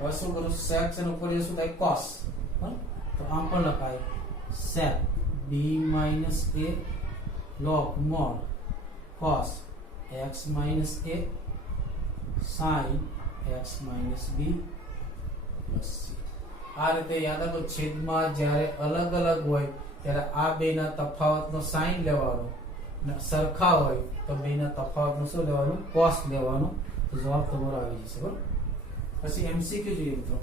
और શું કરું sec અને ઉપર એ શું થાય cos તો આમ પણ લખાય sec b minus a log mod cos x minus a sin x minus b plus c આ રીતે યાદ રાખો છેદમાં જ્યારે અલગ અલગ હોય ત્યારે આ બેના તફાવતનો સાઇન લેવાનો અને સરખા હોય તો બેના તફાવતનો શું લેવાનું cos લેવાનું તો જવાબ તમારો આવી જશે બરાબર પછી એમસીક્યુ જોઈએ મિત્રો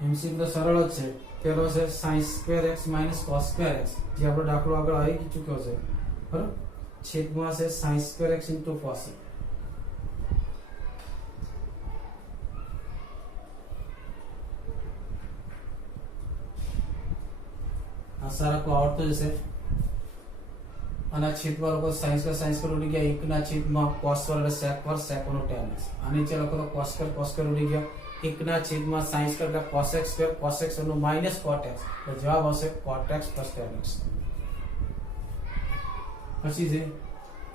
એમસીક્યુ તો સરળ જ છે પેલો છે sin square x minus cos square x જે આપણો દાખલો આગળ આવી ચૂક્યો છે બરાબર છેદમાં છે sin square x into cos आशा रखो आवड़तो जशे आना छेदमां लखो sin स्क्वायर उड़ी गया 1 ના છેદમાં cos સ્ક્વેર એટલે sec નો tan x આ નીચે લખો તો cos સ્ક્વેર ઉડી ગયો 1 ના છેદમાં sin સ્ક્વેર એટલે cos x નું માઈનસ cot x તો જવાબ આવશે cot x plus tan x પછી છે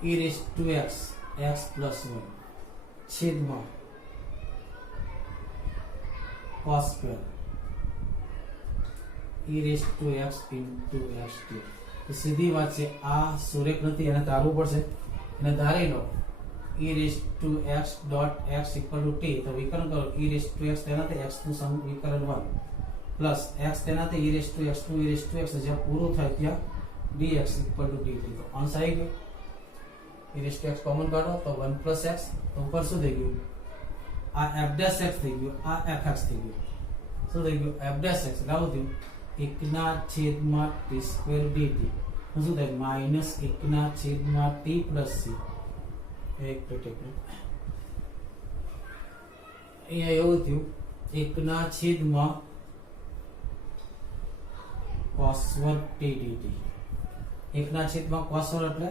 e raised to x x plus 1 છેદમાં cos square e raised to x into x cube तो सीधी बात से आ सुरेख નથી એને ધારવું પડશે અને ધારી લો e raised to x dot x equal to t તો વિકલન કરો e raised to x તેનાથી x નું સમીકરણ 1 પ્લસ x તેનાથી e raised to x નું e raised to x જે પૂરું થાય ત્યાં dx equal to dt તો અંશ આવી ગયો e raised to x common કાઢો તો 1 plus x તો ઉપર શું થઈ ગયું આ f dash x થઈ ગયું આ fx થઈ ગયું શું થઈ ગયું f dash x લાવો થયું 1 ના છેદમાં t સ્ક્વેર dt શું થાય માઈનસ 1 ના છેદમાં t પ્લસ c એક મિનિટ અહીંયા એવું થયું 1 ના છેદમાં cos વર્ગ t dt 1 ના છેદમાં cos વર્ગ એટલે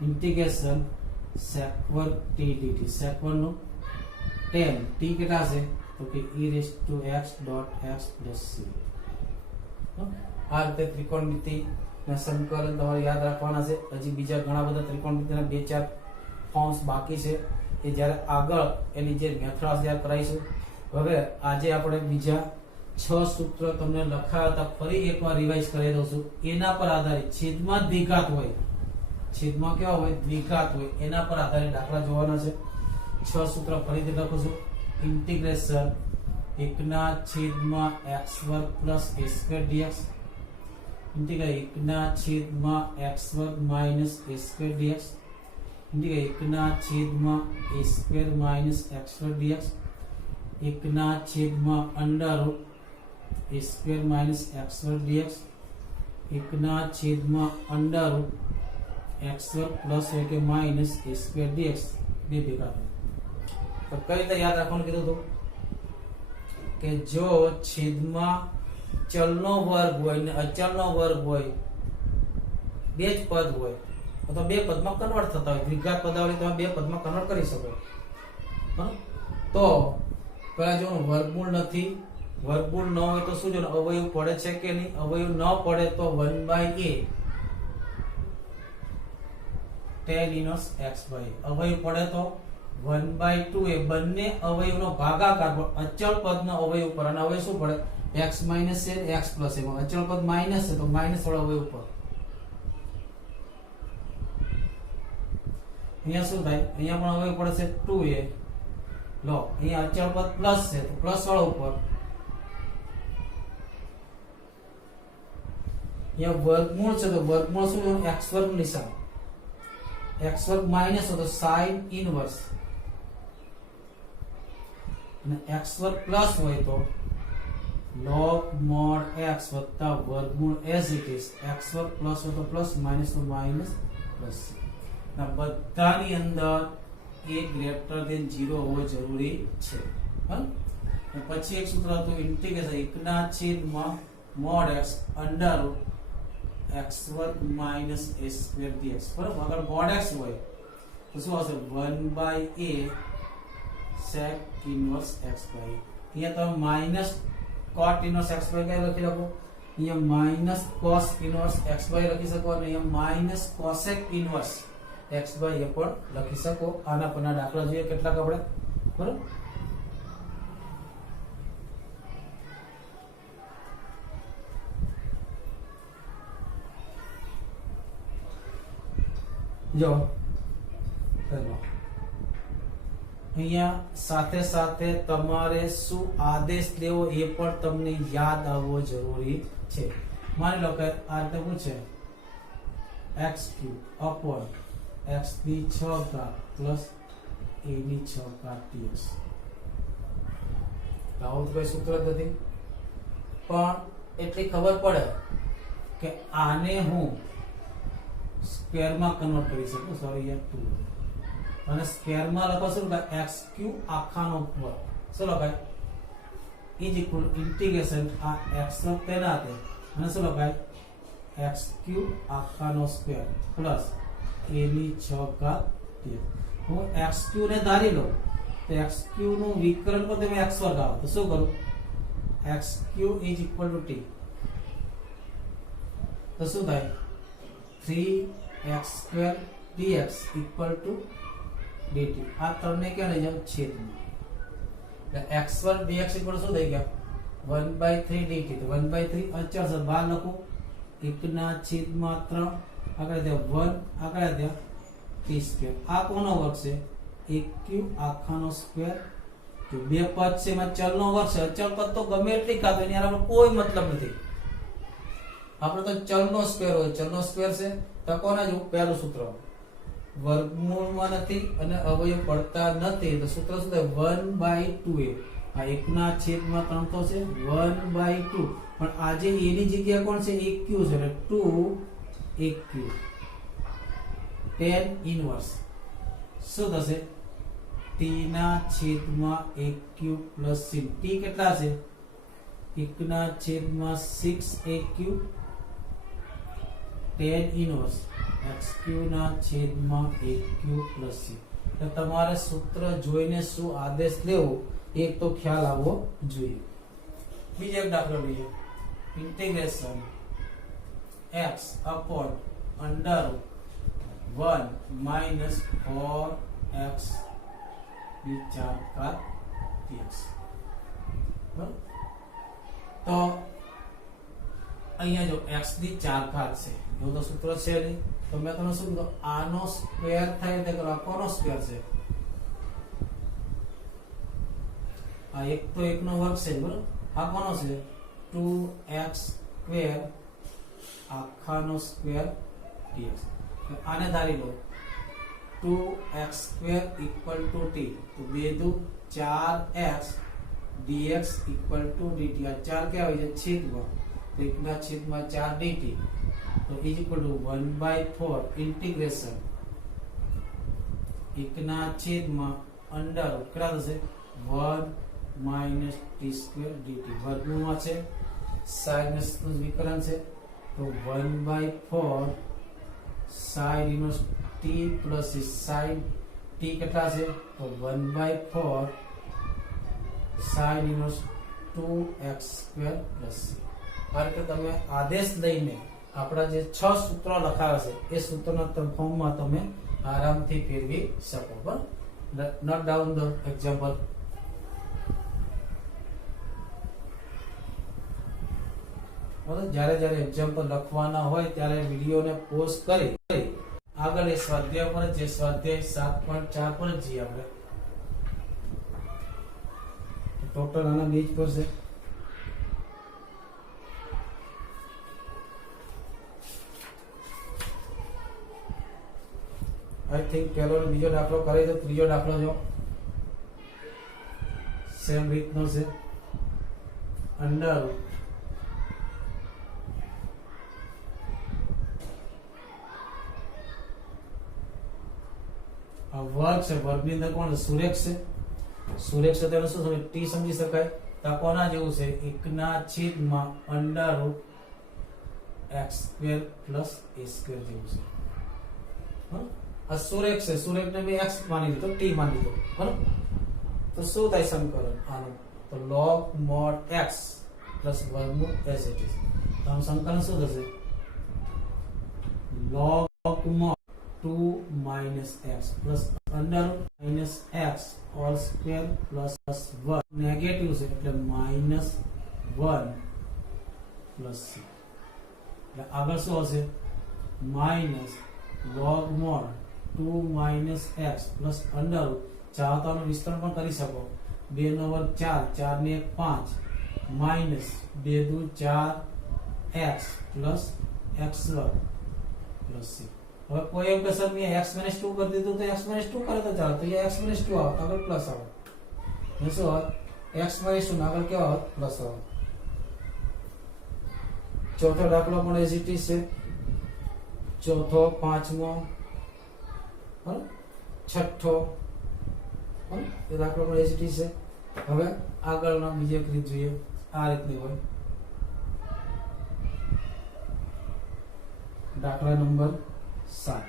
ઇન્ટિગ્રેશન sec વર્ગ t dt sec વર્ગ નું tan t કેટલા છે તો કે e raised to x dot x plus c આ રીતે ત્રિકોણમિતિ ના સમીકરણ તમારે યાદ રાખવાના છે હજી બીજા ઘણા બધા ત્રિકોણમિતિના 2-4 ફોર્મ્સ બાકી છે એ જ્યારે આગળ એની જે મેથડ તૈયાર કરાવીશું હવે આજે આપણે બીજા 6 સૂત્ર તમને લખાયા હતા ફરી એકવાર રિવાઇઝ કરી દઉં છું એના પર આધારિત છેદમાં દ્વિઘાત હોય છેદમાં કેવા હોય દ્વિઘાત હોય એના પર આધારિત દાખલા જોવાના છે 6 સૂત્ર ફરીથી લખું છું ઇન્ટિગ્રેશન 1 ના છેદમાં x વર્ગ plus a square dx integrate 1 ના છેદમાં x વર્ગ minus a square dx integrate 1 ના છેદમાં a સ્ક્વેર માઈનસ x વર્ગ dx 1 ના છેદમાં under route a square minus x વર્ગ dx 1 ના છેદમાં અંડર રૂટ x વર્ગ પ્લસ હોય કે માઈનસ a સ્ક્વેર dx બે ભેગા થાય તો કઈ રીતે યાદ રાખવાનું કીધું હતું કે જો છેદમાં ચલનો વર્ગ હોય ને અચલનો વર્ગ હોય બે જ પદ હોય તો બે પદમાં કન્વર્ટ થતા હોય દ્વિઘાત પદાવલી તમે બે પદમાં કન્વર્ટ કરી શકો તો પેલા જો વર્ગમૂળ નથી વર્ગમૂળ ન હોય તો શું જો અવયવ પડે છે કે નહીં અવયવ ન પડે તો 1/a tan inverse x/a અવયવ પડે તો 1/2 એ બંને અવયવનો ભાગાકાર અચળ પદનો અવયવ પર અને અવયવ શું પડે x માઈનસ છે x પ્લસ એમાં અચળ પદ માઈનસ છે તો માઈનસ વાળો અવયવ પર અહીંયા શું થાય અહીંયા પણ અવયવ પડે છે 2a લો અહીંયા અચળ પદ પ્લસ છે તો પ્લસ વાળો ઉપર અહીંયા વર્ગમૂળ છે તો વર્ગમૂળ શું x વર્ગ નિશાન x વર્ગ માઈનસ તો sin ઇનવર્સ અને x વર્ગ પ્લસ હોય તો log mod x વત્તા વર્ગમૂળ as it is x વર્ગ પ્લસ હોય તો પ્લસ માઈનસ તો માઈનસ પ્લસ ના બધાની અંદર a ગ્રેટર ધેન 0 હોવો જરૂરી છે અને પછી એક સૂત્ર હતું ઇન્ટિગ્રેશન 1 ના છેદમાં mod x અંડર x વર્ગ માઈનસ a સ્ક્વેર dx બરાબર અગર mod x હોય તો શું આવશે 1/a sec inverse x by અહીંયા તમે minus cot inverse x by કઈ લખી શકો અહીંયા minus cos inverse x by લખી શકો અને અહીંયા minus cosec inverse x by એ પણ લખી શકો આના પરના દાખલા જોઈએ કેટલાક આપણે બરાબર જો અહીંયા સાથે સાથે તમારે શું આદેશ લેવો એ પણ તમને યાદ આવવો જરૂરી છે માની લો કે આ રીતે પૂછે x³ upon x ની 6 ઘાત પ્લસ a ની 6 ઘાત dx આવું તો કોઈ સૂત્ર નથી પણ એટલી ખબર પડે કે આને હું સ્ક્વેર માં કન્વર્ટ કરી શકું સોરી યાર 2 અને સ્ક્વેર માં લખો શું લખાય x³ આખાનો વર્ગ શું લખાય ઇઝ ઇક્વલ ઇન્ટિગ્રેશન આ x નો તેના તે અને શું લખાય एक्स क्यू आखानो स्क्वेर प्लस ए ની 6 ઘાત dx હું एक्स क्यू ને ધારી લો તો एक्स क्यू નું વિકરણ પર તમે x વર્ગ આવો તો શું કરું x cube is equal to t તો શું થાય 3x square dx equal to dt આ ત્રણને ક્યાં લઈ જાવ છેદમાં એટલે x વર્ગ dx ઇક્વલ શું થઈ ગયા 1/3 dt તો 1/3 અચળ છે બહાર લખો 1 ના છેદમાં 3 આગળ દે 1 આગળ દે t સ્ક્વેર આ કોનો વર્ગ છે 1q આખાનો સ્ક્વેર તો બે પદ છે એમાં ચલનો વર્ગ છે અચળ પદ તો ગમે એટલી કાતો એની હારે કોઈ મતલબ નથી આપણે તો ચલનો સ્ક્વેર હોય ચલનો સ્ક્વેર છે તો કોના જેવું પહેલું સૂત્ર વર્ગમૂળમાં નથી અને અવયવ પડતા નથી તો સૂત્ર શું થાય 1/2a આ 1 ના છેદમાં 3 તો છે 1/2 પણ આજે a ની જગ્યા કોણ છે 1q છે એટલે 2 1q tan ઇનવર્સ શું થશે t ના છેદમાં 1q પ્લસ sin t કેટલા છે 1 ના છેદમાં 6aq tan ઇનવર્સ xq ના છેદમાં 1q પ્લસ c તો તમારે સૂત્ર જોઈને શું આદેશ લેવો એક તો ખ્યાલ આવવો જોઈએ બીજો એક દાખલો લઈએ integration x upon under 1 minus 4x ની 4 ઘાત dx તો અહીંયા જો x ની 4 ઘાત છે એવું તો સૂત્ર છે નહીં તો મેં તમને શું કીધું આનો સ્ક્વેર થાય એટલે કરો કોનો સ્ક્વેર છે આ એક તો એક નો વર્ગ છે બરાબર આ કોનો છે 2x સ્ક્વેર આખાનો સ્ક્વેર dx આને ધારી લો 2x square equal to t તો 2 દુ 4x dx equal to dt આ 4 કે આવી જાય છેદમાં તો 1 ના છેદમાં 4 dt તો ઇઝ ઇક્વલ ટુ 1/4 ઇન્ટિગ્રેશન 1 ના છેદમાં અંડર કેટલા થશે 1 માઈનસ t સ્ક્વેર dt વર્ગમૂળમાં છે સાઇનસ નું વિકલન છે તો 1/4 sin inverse t plus sin t કેટલા છે તો 1/4 sin inverse 2x square plus કારણ કે તમે આદેશ લઈને આપણા જે 6 સૂત્રો લખાયા છે એ સૂત્રના ફોર્મમાં તમે આરામથી ફેરવી શકો બરાબર નોટ ડાઉન ધ એક્ઝામ્પલ જ્યારે જ્યારે એક્ઝામ્પલ લખવાના હોય ત્યારે વિડિયોને પોઝ કરી આગળ એ સ્વાધ્યાય પર જે સ્વાધ્યાય 7.4 પર જઈએ આપણે ટોટલ આના બેઝ પર છે આઈ થિંક પહેલો ને બીજો દાખલો કરી દો ત્રીજો દાખલો જો સેમ રીતનો છે અંડર વર્ગ છે વર્ગની અંદર કોણ સુરેખ છે સુરેખ છે તેનું શું સમજ t સમજી શકાય તો કોના જેવું છે 1 ના છેદમાં under route x square plus a square જેવું છે આ સુરેખ છે સુરેખને મેં x માની લીધો t માની લીધો બરાબર તો શું થાય સમીકરણ આનું તો log mod x પ્લસ વર્ગમૂળ as it is તો આમ સંકલન શું થશે log mod 2 minus x plus under minus x all square plus 1 negative છે એટલે minus 1 plus c એટલે આગળ શું હશે minus log mod 2 minus x plus under ચાહતાનું વિસ્તરણ પણ કરી શકો 2 નો વર્ગ 4 4 ને 1 5 minus 2 દુ 4 x plus x વર્ગ plus c હવે કોઈ એક કસર મેં x - 2 કરી દીધું તો x - 2 કરે તો ચાલે તો ये x - 2 આવે આગળ પ્લસ આવે ને શું આવે x - 2 આગળ કેવા આવે પ્લસ આવે ચોથો દાખલો પણ એઝ ઇટ ઇઝ છે ચોથો પાંચમો બરાબર છઠ્ઠો બરાબર એ દાખલો પણ એઝ ઇટ ઇઝ છે હવે આગળનો બીજી એક રીત જોઈએ આ રીતની હોય દાખલા number 7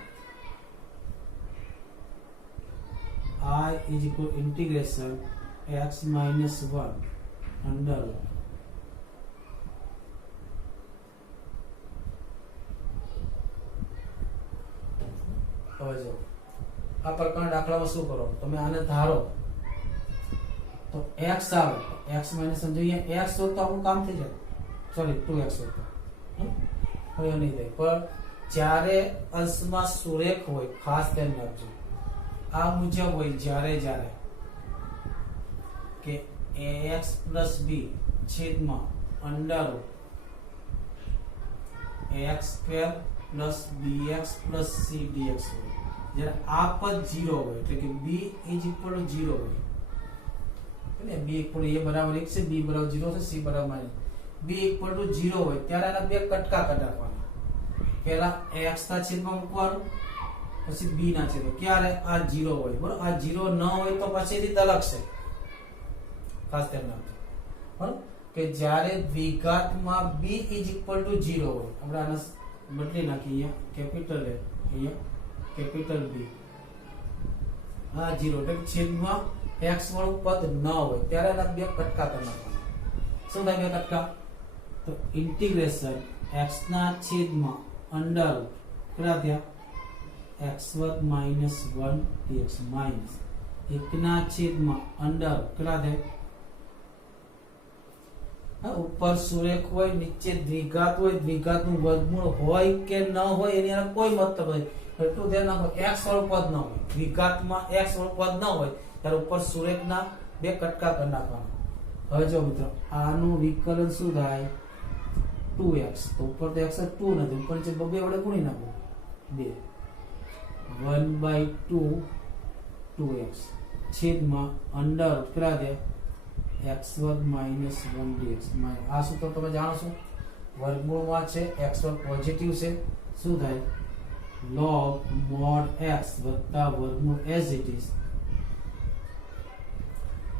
I is equal to integration x minus 1 under હવે જો આ પ્રકારના દાખલામાં શું કરો તમે આને ધારો તો x આવે x માઈનસ જોઈએ x તો આપણું કામ થઈ જાય સોરી 2x હોતો હવે નહીં થાય પણ જ્યારે અંશમાં સુરેખ હોય ખાસ ધ્યાન રાખજો આ મુજબ હોય જ્યારે કે ax b છેદમાં under ax square bx c dx હોય જ્યારે આ પદ 0 હોય એટલે કે b = 0 હોય એટલે b = a બરાબર 1 છે b બરાબર 0 છે c બરાબર b = 0 હોય ત્યારે આના બે કટકા કાઢવાના પહેલા x ના છેદમાં મૂકવાનું પછી b ના છેદમાં ક્યારે આ 0 હોય બરાબર આ 0 ન હોય તો પછીથી તલક છે ખાસ ધ્યાન રાખજો બરાબર કે જ્યારે દ્વિઘાતમાં b = 0 હોય આપણે આને બદલી નાખીએ કેપિટલ A અહીંયા કેપિટલ B આ 0 એટલે છેદમાં x વાળું પદ ન હોય ત્યારે આના બે કટકા કરવાના શું થાય બે કટકા તો ઇન્ટિગ્રેશન x ના છેદમાં અંડર કેટલા થયા x² - 1 dx માઈનસ 1 ના છેદમાં અંડર કેટલા થાય ઉપર સુરેખ હોય નીચે દ્વિઘાત હોય દ્વિઘાતનું વર્ગમૂળ હોય કે ન હોય એની અંદર કોઈ મતલબ નથી એટલું ધ્યાન રાખો x વાળું પદ ન હોય દ્વિઘાતમાં x વાળું પદ ન હોય ત્યારે ઉપર સુરેખના બે કટકા કરી નાખવાના હવે જો મિત્રો આનું વિકલન શું થાય 2x તો ઉપર તો x 2 નથી ઉપર છે 2 વડે ગુણી નાખો 2 1/2 2x છેદમાં અંડર કેટલા દે x² - 1 dx આ સૂત્ર તમે જાણો છો વર્ગમૂળમાં છે x² પોઝિટિવ છે શું થાય log mod x વત્તા વર્ગમૂળ as it is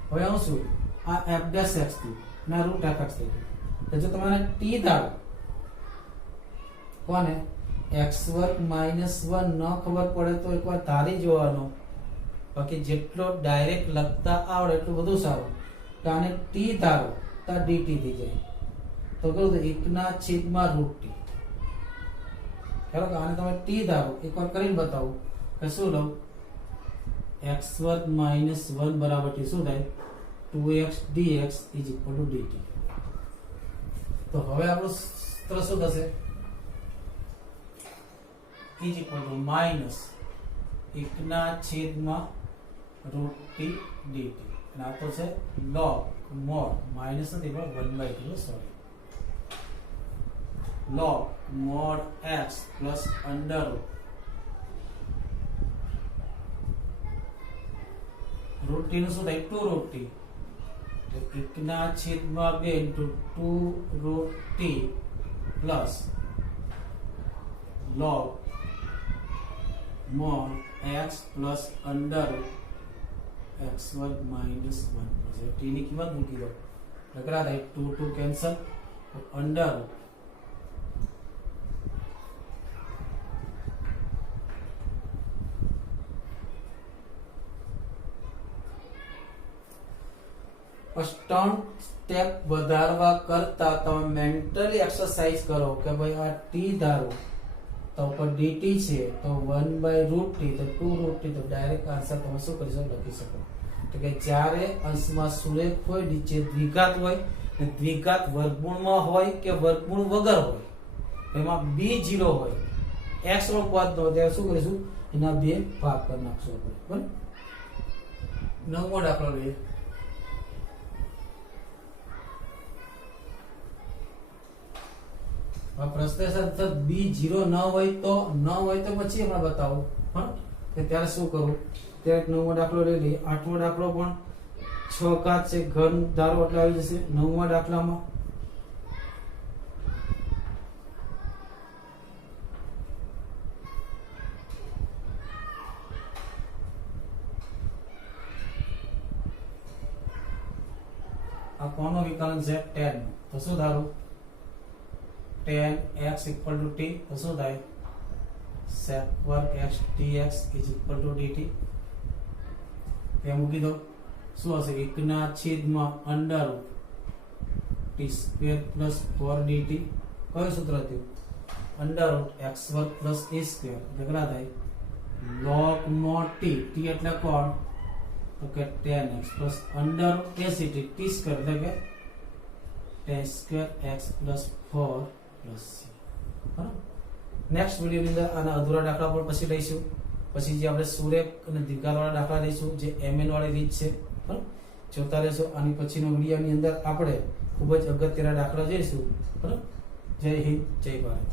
હવે આનું શું આ f' થી ના √f(x) થઈ ગયું તો જો તમારે t ધારો કોને x² - 1 ન ખબર પડે તો એકવાર ધારી જોવાનો બાકી જેટલો ડાયરેક્ટ લખતા આવડે એટલું બધું સારું તો આને t ધારો તો dt થઈ જાય તો કહું તો 1 ના છેદમાં √t ચાલો કે આને તમે t ધારો એકવાર કરીને બતાવો કે શું લઉં x² - 1 બરાબર t શું થાય 2x dx = dt તો હવે આપણું સૂત્ર શું થશે -1 ના છેદમાં √t dt અને આ તો છે log mod માઈનસ નથી પણ 1/2 sorry log mod x plus under √t નું શું થાય 2√t તો 1 ના છેદમાં 2 2√t plus log mod x plus under x² - 1 t ની કિંમત મૂકી દો કેટલા થાય 2 કેન્સલ તો અંડર ત્રણ સ્ટેપ વધારવા કરતા તમે મેન્ટલી એક્સરસાઇઝ કરો કે ભાઈ આ t ધારો તો ઉપર dt છે તો 1/√t તો 2√t તો ડાયરેક્ટ આન્સર તમે શું કરી શકો લખી શકો તો કે જ્યારે અંશમાં સુરેખ હોય નીચે દ્વિઘાત હોય ને દ્વિઘાત વર્ગમૂળમાં હોય કે વર્ગમૂળ વગર હોય એમાં b 0 હોય x નો પદ નો ત્યારે શું કરીશું એના બે ભાગ કરી નાખશું આપણે બરાબર નવમો દાખલો લઈએ આ પ્રશ્ન સતત b 0 ન હોય તો પછી આપણે બતાવો હા કે ત્યારે શું કરું ત્યારે નવમો દાખલો લઈ લઈએ આઠમો દાખલો પણ 6 ઘાત છે ઘન ધારો એટલે આવી જશે નવમા દાખલામાં આ કોનો વિકલન છે 10 તો શું ધારો 10x = t તો શું થાય sec વર્ગ x dx is equal to dt. ત્યાં મૂકી દો. શું હશે? 1/√t² + 4 dt. કયું સૂત્ર હતું? √x² + a² કેટલા થાય? log t. t એટલે કોણ? તો કે tan x plus √ac t² એટલે કે tan² x + 4 + c. બરાબર. નેક્સ્ટ વિડિયોની અંદર આના અધૂરા દાખલા પર પછી લઈશું. પછી જે આપણે સુરેખ અને દીર્ઘાવાળા દાખલા લઈશું, જે mn વાળી રીત છે. બરાબર. જોતા રહેશો. આની પછીનો વિડિયોની અંદર આપણે ખૂબ જ અગત્યના દાખલા જોઈશું. બરાબર. જય હિન્દ, જય ભારત.